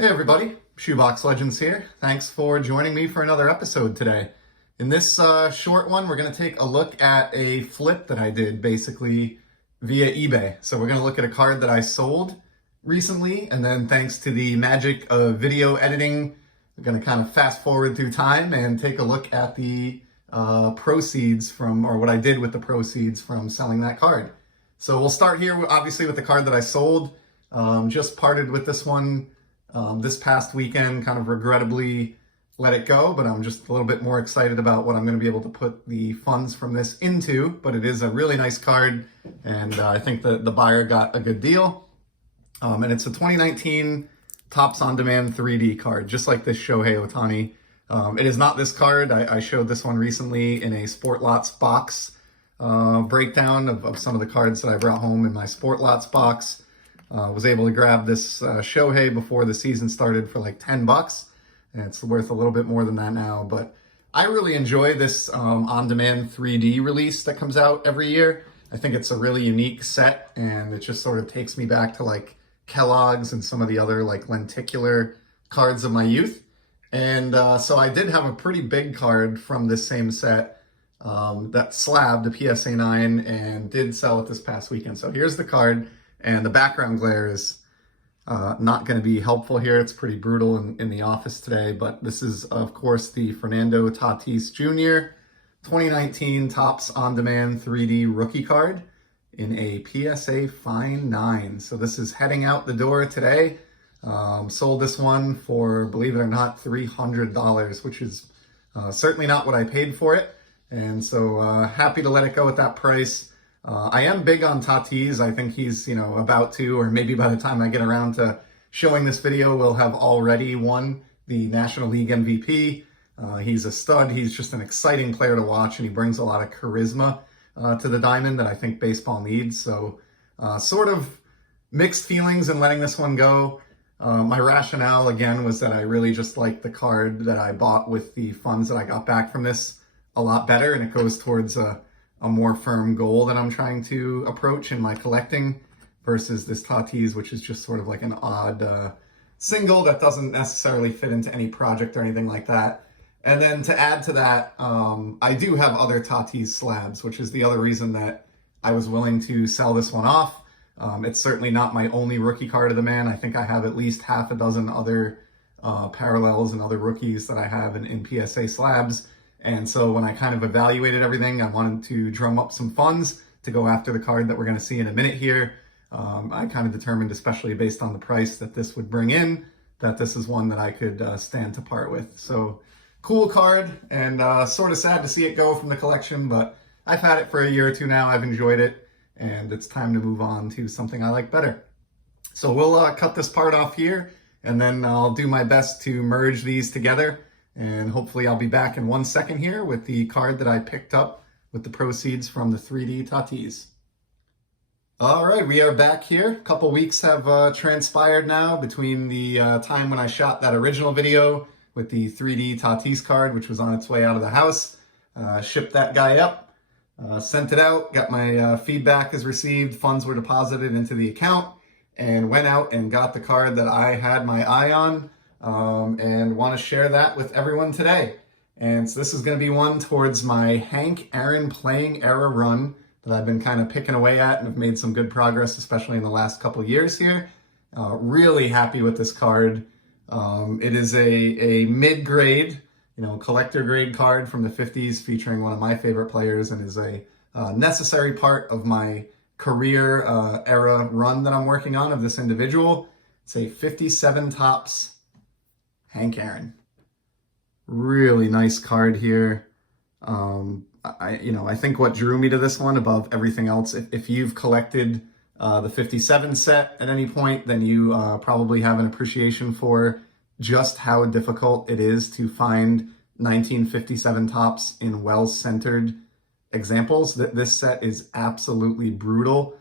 Hey everybody, Shoebox Legends here. Thanks for joining me for another episode today. In this short one, we're going to take a look at a flip that I did basically via eBay. So we're going to look at a card that I sold recently, and then thanks to the magic of video editing, we're going to kind of fast forward through time and take a look at the proceeds from, or what I did with the proceeds from selling that card. So we'll start here obviously with the card that I sold. Just parted with this one this past weekend, kind of regrettably let it go, but I'm just a little bit more excited about what I'm going to be able to put the funds from this into. But it is a really nice card, and I think that the buyer got a good deal. And it's a 2019 Topps On Demand 3D card, just like this Shohei Ohtani. It is not this card. I showed this one recently in a Sport Lots box breakdown of some of the cards that I brought home in my Sport Lots box. Was able to grab this Shohei before the season started for like $10, and it's worth a little bit more than that now. But I really enjoy this on-demand 3D release that comes out every year. I think it's a really unique set, and it just sort of takes me back to like Kellogg's and some of the other like lenticular cards of my youth. And so I did have a pretty big card from this same set that slabbed a PSA 9 and did sell it this past weekend. So here's the card. And the background glare is not going to be helpful here. It's pretty brutal in the office today. But this is, of course, the Fernando Tatis Jr. 2019 Topps On Demand 3D rookie card in a PSA Fine 9. So this is heading out the door today. Sold this one for, believe it or not, $300, which is certainly not what I paid for it. And so happy to let it go at that price. I am big on Tatis. I think he's, about to, or maybe by the time I get around to showing this video, will have already won the National League MVP. He's a stud. He's just an exciting player to watch, and he brings a lot of charisma to the diamond that I think baseball needs. So sort of mixed feelings in letting this one go. My rationale, again, was that I really just liked the card that I bought with the funds that I got back from this a lot better, and it goes towards a more firm goal that I'm trying to approach in my collecting versus this Tatis, which is just sort of like an odd single that doesn't necessarily fit into any project or anything like that. And then to add to that, I do have other Tatis slabs, which is the other reason that I was willing to sell this one off. It's certainly not my only rookie card of the man. I think I have at least half a dozen other parallels and other rookies that I have in PSA slabs. And so when I kind of evaluated everything, I wanted to drum up some funds to go after the card that we're going to see in a minute here. I kind of determined, especially based on the price that this would bring in, that this is one that I could stand to part with. So cool card, and sort of sad to see it go from the collection, but I've had it for a year or two now. I've enjoyed it, and it's time to move on to something I like better. So we'll cut this part off here, and then I'll do my best to merge these together. And hopefully I'll be back in 1 second here with the card that I picked up with the proceeds from the 3D Tatis. All right, we are back here. A couple weeks have transpired now between the time when I shot that original video with the 3D Tatis card, which was on its way out of the house. Shipped that guy up, sent it out, got my feedback is received, funds were deposited into the account, and went out and got the card that I had my eye on. And want to share that with everyone today. And so this is going to be one towards my Hank Aaron playing era run that I've been kind of picking away at and have made some good progress, especially in the last couple of years here. Really happy with this card. It is a mid-grade, collector grade card from the 50s featuring one of my favorite players, and is a necessary part of my career era run that I'm working on of this individual. It's a 57 Topps Hank Aaron. Really nice card here. I think what drew me to this one above everything else, if you've collected the 57 set at any point, then you probably have an appreciation for just how difficult it is to find 1957 Topps in well-centered examples. This set is absolutely brutal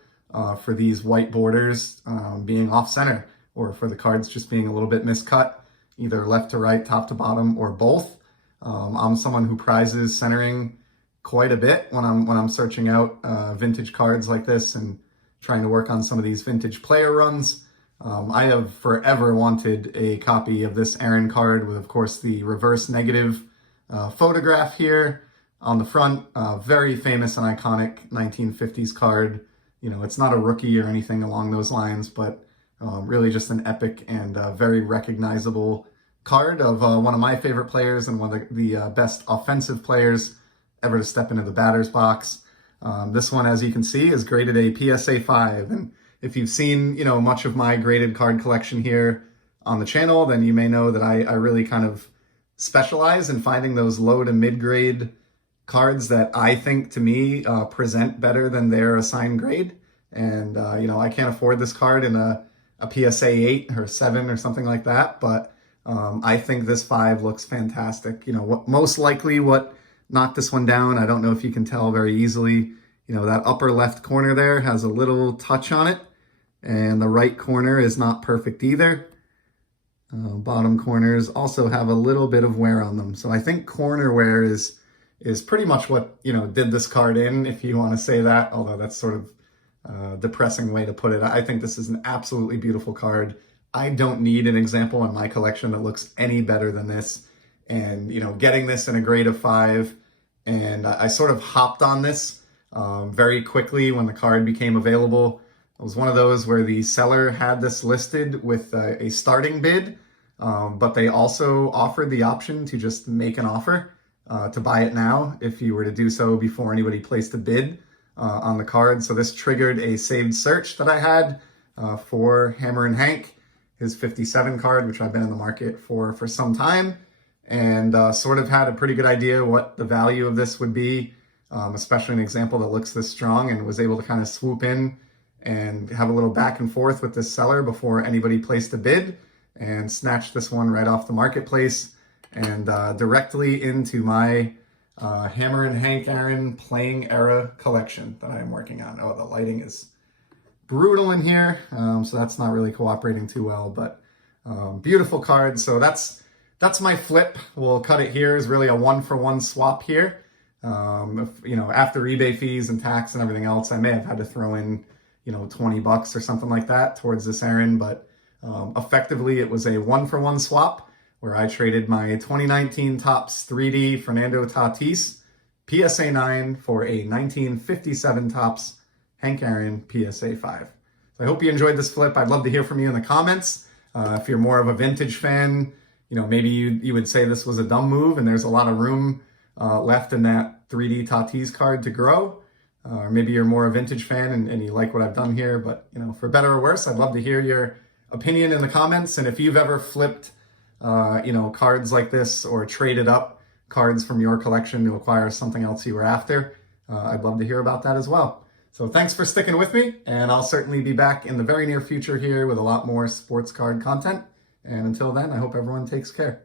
for these white borders being off-center, or for the cards just being a little bit miscut, either left to right, top to bottom, or both. I'm someone who prizes centering quite a bit when I'm searching out vintage cards like this and trying to work on some of these vintage player runs. I have forever wanted a copy of this Aaron card with, of course, the reverse negative photograph here on the front. Very famous and iconic 1950s card. You know, it's not a rookie or anything along those lines, but really just an epic and very recognizable card of one of my favorite players and one of the best offensive players ever to step into the batter's box. This one, as you can see, is graded a PSA 5. And if you've seen, you know, much of my graded card collection here on the channel, then you may know that I really kind of specialize in finding those low to mid-grade cards that I think, to me, present better than their assigned grade. And, you know, I can't afford this card in a PSA 8 or 7 or something like that, but I think this 5 looks fantastic. You know, most likely what knocked this one down, I don't know if you can tell very easily, you know, that upper left corner there has a little touch on it, and the right corner is not perfect either. Bottom corners also have a little bit of wear on them. So I think corner wear is pretty much what, you know, did this card in, if you want to say that, although that's sort of a depressing way to put it. I think this is an absolutely beautiful card. I don't need an example in my collection that looks any better than this. And, you know, getting this in a grade of 5, and I sort of hopped on this very quickly when the card became available. It was one of those where the seller had this listed with a starting bid, but they also offered the option to just make an offer to buy it now if you were to do so before anybody placed a bid on the card. So this triggered a saved search that I had for Hammer and Hank, his 57 card, which I've been in the market for some time, and sort of had a pretty good idea what the value of this would be, especially an example that looks this strong, and was able to kind of swoop in and have a little back and forth with this seller before anybody placed a bid, and snatched this one right off the marketplace and directly into my Hammer and Hank Aaron playing era collection that I am working on. Oh, the lighting is brutal in here, so that's not really cooperating too well, but beautiful card. So that's my flip. We'll cut it here as really a 1-for-1 swap here. If, you know, after eBay fees and tax and everything else, I may have had to throw in, you know, $20 or something like that towards this Aaron, but effectively it was a 1-for-1 swap where I traded my 2019 Topps 3D Fernando Tatis PSA 9 for a 1957 Topps Hank Aaron PSA 5. So I hope you enjoyed this flip. I'd love to hear from you in the comments. If you're more of a vintage fan, you know, maybe you would say this was a dumb move and there's a lot of room left in that 3D Tatis card to grow. Or maybe you're more a vintage fan and you like what I've done here, but, you know, for better or worse, I'd love to hear your opinion in the comments. And if you've ever flipped, you know, cards like this or traded up cards from your collection to acquire something else you were after, I'd love to hear about that as well. So thanks for sticking with me, and I'll certainly be back in the very near future here with a lot more sports card content. And until then, I hope everyone takes care.